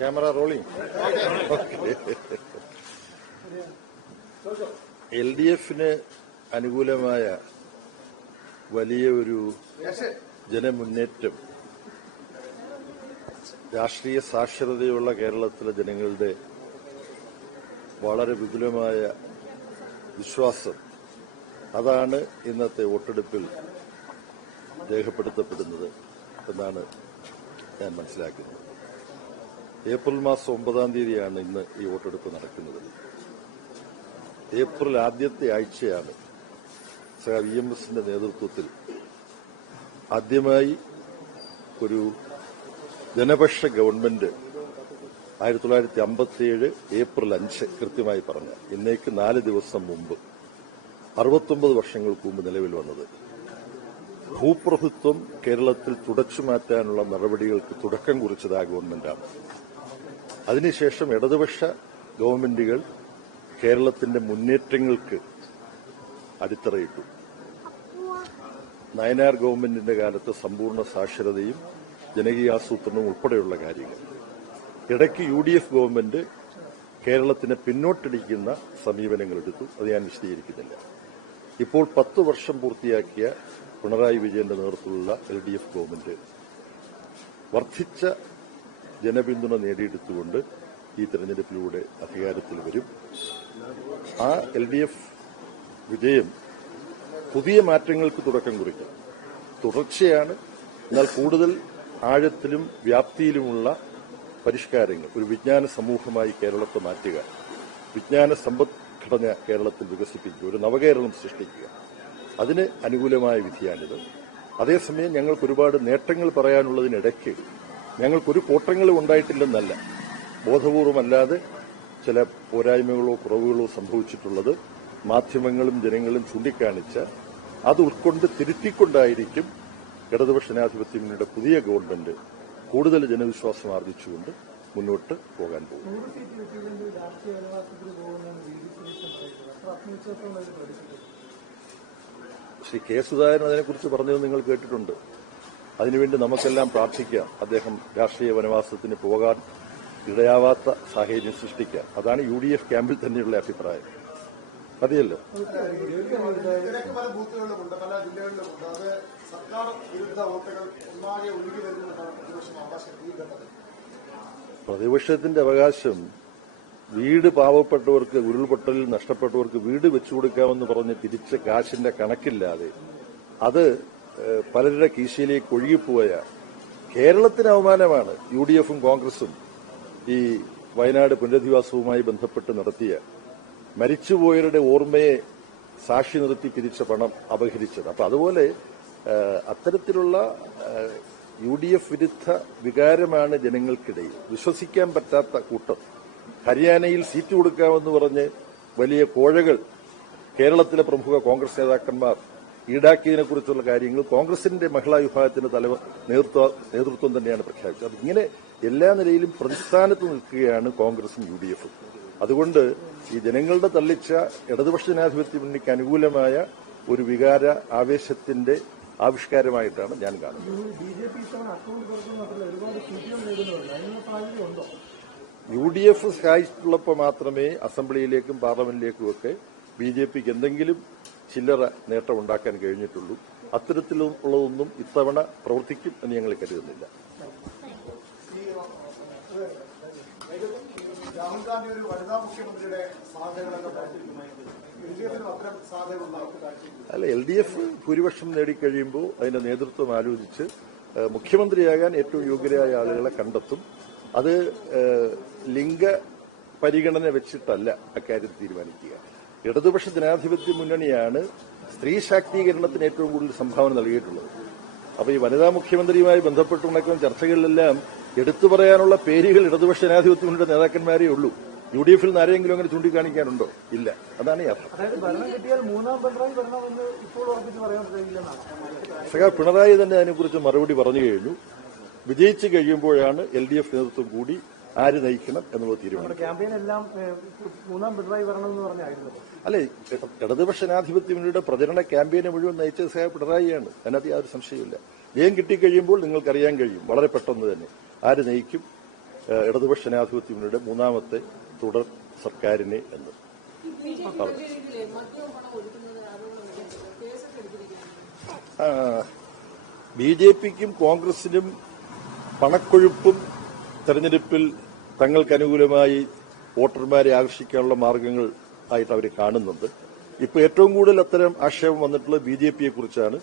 Camera rolling. LDFന് അനുകൂലമായ വലിയ ഒരു ജനമുന്നേറ്റം രാഷ്ട്രീയ സാക്ഷരതയുള്ള കേരളത്തിലെ ജനങ്ങളുടെ വളരെ വിപുലമായ വിശ്വാസം അതാണ് ഇന്നത്തെ വോട്ടെടുപ്പിൽ രേഖപ്പെടുത്തപ്പെടുന്നത് എന്നാണ് ഞാൻ മനസ്സിലാക്കുന്നത്. ഏപ്രിൽ മാസം 9-ാം തീയതിയാണ് ഇന്ന് ഈ വോട്ടെടുപ്പ് നടക്കുന്നത്. ഏപ്രിൽ ആദ്യത്തെ ആഴ്ചയാണ് EMSന്റെ നേതൃത്വത്തിൽ ആദ്യമായി ഒരു ജനപക്ഷ ഗവൺമെന്റ് 1957 ഏപ്രിൽ 5 കൃത്യമായി പറഞ്ഞ ഇന്നേക്ക് 4 ദിവസം മുമ്പ് 69 വർഷങ്ങൾക്ക് മുമ്പ് നിലവിൽ വന്നത്. ഭൂപ്രഭുത്വം കേരളത്തിൽ തുടച്ചുമാറ്റാനുള്ള നടപടികൾക്ക് തുടക്കം കുറിച്ചത് ആ ഗവൺമെന്റാണ്. അതിനുശേഷം ഇടതുപക്ഷ ഗവൺമെന്റുകൾ കേരളത്തിന്റെ മുന്നേറ്റങ്ങൾക്ക് അടിത്തറയിട്ടു. നയനാർ ഗവൺമെന്റിന്റെ കാലത്ത് സമ്പൂർണ്ണ സാക്ഷരതയും ജനകീയാസൂത്രണവും ഉൾപ്പെടെയുള്ള കാര്യങ്ങൾ. ഇടയ്ക്ക് UDF ഗവൺമെന്റ് കേരളത്തിനെ പിന്നോട്ടടിക്കുന്ന സമീപനങ്ങളെടുത്തു. അത് ഞാൻ വിശദീകരിക്കുന്നില്ല. ഇപ്പോൾ 10 വർഷം പൂർത്തിയാക്കിയ പിണറായി വിജയന്റെ നേതൃത്വത്തിലുള്ള LDF ഗവൺമെന്റ് വർദ്ധിച്ച ജനപിന്തുണ നേടിയെടുത്തുകൊണ്ട് ഈ തെരഞ്ഞെടുപ്പിലൂടെ അധികാരത്തിൽ വരും. ആ LDF വിജയം പുതിയ മാറ്റങ്ങൾക്ക് തുടക്കം കുറിക്കും. തുടർച്ചയാണ്, എന്നാൽ കൂടുതൽ ആഴത്തിലും വ്യാപ്തിയിലുമുള്ള പരിഷ്കാരങ്ങൾ. ഒരു വിജ്ഞാന സമൂഹമായി കേരളത്തെ മാറ്റുക, വിജ്ഞാന സമ്പദ്ഘടന കേരളത്തിൽ വികസിപ്പിക്കുക, ഒരു നവകേരളം സൃഷ്ടിക്കുക, അതിന് അനുകൂലമായ വിധിയാണിത്. അതേസമയം ഞങ്ങൾക്ക് ഒരുപാട് നേട്ടങ്ങൾ പറയാനുള്ളതിനിടയ്ക്ക് ഞങ്ങൾക്കൊരു കോട്ടങ്ങളും ഉണ്ടായിട്ടില്ലെന്നല്ല, ബോധപൂർവമല്ലാതെ ചില പോരായ്മകളോ കുറവുകളോ സംഭവിച്ചിട്ടുള്ളത് മാധ്യമങ്ങളും ജനങ്ങളും ചൂണ്ടിക്കാണിച്ച അത് ഉൾക്കൊണ്ട് തിരുത്തിക്കൊണ്ടായിരിക്കും ഇടതുപക്ഷ ജനാധിപത്യ മുന്നണിയുടെ പുതിയ ഗവൺമെന്റ് കൂടുതൽ ജനവിശ്വാസം ആർജിച്ചുകൊണ്ട് മുന്നോട്ട് പോകാൻ പോകും. ശ്രീ കെ സുധാകരൻ അതിനെക്കുറിച്ച് പറഞ്ഞത് നിങ്ങൾ കേട്ടിട്ടുണ്ട്. അതിനുവേണ്ടി നമുക്കെല്ലാം പ്രാർത്ഥിക്കാം. അദ്ദേഹം രാഷ്ട്രീയ വനവാസത്തിന് പോകാൻ ഇടയാവാത്ത സാഹചര്യം സൃഷ്ടിക്കാം. അതാണ് UDF ക്യാമ്പിൽ തന്നെയുള്ള അഭിപ്രായം. മതിയല്ലോ. പ്രതിപക്ഷത്തിന്റെ അവകാശം വീട് പാവപ്പെട്ടവർക്ക്, ഉരുൾപൊട്ടലിൽ നഷ്ടപ്പെട്ടവർക്ക് വീട് വെച്ചു കൊടുക്കാമെന്ന് പറഞ്ഞ് തിരിച്ച കാശിന്റെ കണക്കില്ലാതെ അത് പലരുടെ കീശയിലേക്ക് ഒഴുകിപ്പോയ കേരളത്തിന് അവമാനമാണ്. UDFും കോൺഗ്രസും ഈ വയനാട് പുനരധിവാസവുമായി ബന്ധപ്പെട്ട് നടത്തിയ മരിച്ചുപോയവരുടെ ഓർമ്മയെ സാക്ഷി നിർത്തി പിരിച്ച പണം അപഹരിച്ചത്. അപ്പൊ അതുപോലെ അത്തരത്തിലുള്ള UDF വിരുദ്ധ വികാരമാണ് ജനങ്ങൾക്കിടയിൽ. വിശ്വസിക്കാൻ പറ്റാത്ത കൂട്ടം ഹരിയാനയിൽ സീറ്റ് കൊടുക്കാമെന്ന് പറഞ്ഞ് വലിയ കോഴകൾ കേരളത്തിലെ പ്രമുഖ കോൺഗ്രസ് നേതാക്കന്മാർ ഈടാക്കിയതിനെക്കുറിച്ചുള്ള കാര്യങ്ങൾ കോൺഗ്രസിന്റെ മഹിളാ വിഭാഗത്തിന്റെ നേതൃത്വം തന്നെയാണ് പ്രഖ്യാപിച്ചത്. അപ്പൊ ഇങ്ങനെ എല്ലാ നിലയിലും പ്രതിസ്ഥാനത്ത് നിൽക്കുകയാണ് കോൺഗ്രസും UDFും. അതുകൊണ്ട് ഈ ജനങ്ങളുടെ തള്ളിച്ച ഇടതുപക്ഷ ജനാധിപത്യ മുന്നണിക്ക് അനുകൂലമായ ഒരു വികാര ആവേശത്തിന്റെ ആവിഷ്കാരമായിട്ടാണ് ഞാൻ കാണുന്നത്. UDF സഹായിച്ചിട്ടുള്ളപ്പോൾ മാത്രമേ അസംബ്ലിയിലേക്കും പാർലമെന്റിലേക്കും ഒക്കെ BJPക്ക് എന്തെങ്കിലും ചില്ലറ നേട്ടം ഉണ്ടാക്കാൻ കഴിഞ്ഞിട്ടുള്ളൂ. അത്തരത്തിലുള്ളതൊന്നും ഇത്തവണ പ്രവർത്തിക്കും എന്ന് ഞങ്ങൾ കരുതുന്നില്ല. അല്ല, LDF ഭൂരിപക്ഷം നേടിക്കഴിയുമ്പോൾ അതിന്റെ നേതൃത്വം ആലോചിച്ച് മുഖ്യമന്ത്രിയാകാൻ ഏറ്റവും യോഗ്യരായ ആളുകളെ കണ്ടെത്തും. അത് ലിംഗ പരിഗണന വെച്ചിട്ടല്ല അക്കാര്യം തീരുമാനിക്കുക. ഇടതുപക്ഷ ജനാധിപത്യ മുന്നണിയാണ് സ്ത്രീ ശാക്തീകരണത്തിന് ഏറ്റവും കൂടുതൽ സംഭാവന നൽകിയിട്ടുള്ളത്. അപ്പൊ ഈ വനിതാ മുഖ്യമന്ത്രിയുമായി ബന്ധപ്പെട്ടുണ്ടാക്കുന്ന ചർച്ചകളിലെല്ലാം എടുത്തു പറയാനുള്ള പേരുകൾ ഇടതുപക്ഷ ജനാധിപത്യ മുന്നണിയുടെ നേതാക്കന്മാരേ ഉള്ളൂ. UDFിൽ നിന്ന് ആരെങ്കിലും അങ്ങനെ ചൂണ്ടിക്കാണിക്കാനുണ്ടോ? ഇല്ല. അതാണ് യാഥാർത്ഥ്യം. പിണറായി തന്നെ അതിനെക്കുറിച്ച് മറുപടി പറഞ്ഞു കഴിഞ്ഞു. വിജയിച്ചു കഴിയുമ്പോഴാണ് LDF നേതൃത്വം കൂടി ആര് നയിക്കണം എന്നുള്ളത് തീരുമാനം. അല്ലെ, ഇടതുപക്ഷ ജനാധിപത്യ മുന്നണിയുടെ പ്രചരണ ക്യാമ്പയിനെ മുഴുവൻ നയിച്ചത് പിണറായിയാണ്. അതിനകത്ത് യാതൊരു സംശയമില്ല. ജയം കിട്ടിക്കഴിയുമ്പോൾ നിങ്ങൾക്കറിയാൻ കഴിയും വളരെ പെട്ടെന്ന് തന്നെ ആര് നയിക്കും, ഇടതുപക്ഷ ജനാധിപത്യ മുന്നണിയുടെ മൂന്നാമത്തെ തുടർ സർക്കാരിനെ എന്ന് ബിജെപിക്കും കോൺഗ്രസിനും പണക്കൊഴുപ്പും തെരഞ്ഞെടുപ്പിൽ തങ്ങൾക്ക് അനുകൂലമായി വോട്ടർമാരെ ആകർഷിക്കാനുള്ള മാർഗങ്ങൾ ആയിട്ട് അവർ കാണുന്നുണ്ട്. ഇപ്പോൾ ഏറ്റവും കൂടുതൽ അത്തരം ആക്ഷേപം വന്നിട്ടുള്ളത് ബിജെപിയെ കുറിച്ചാണ്.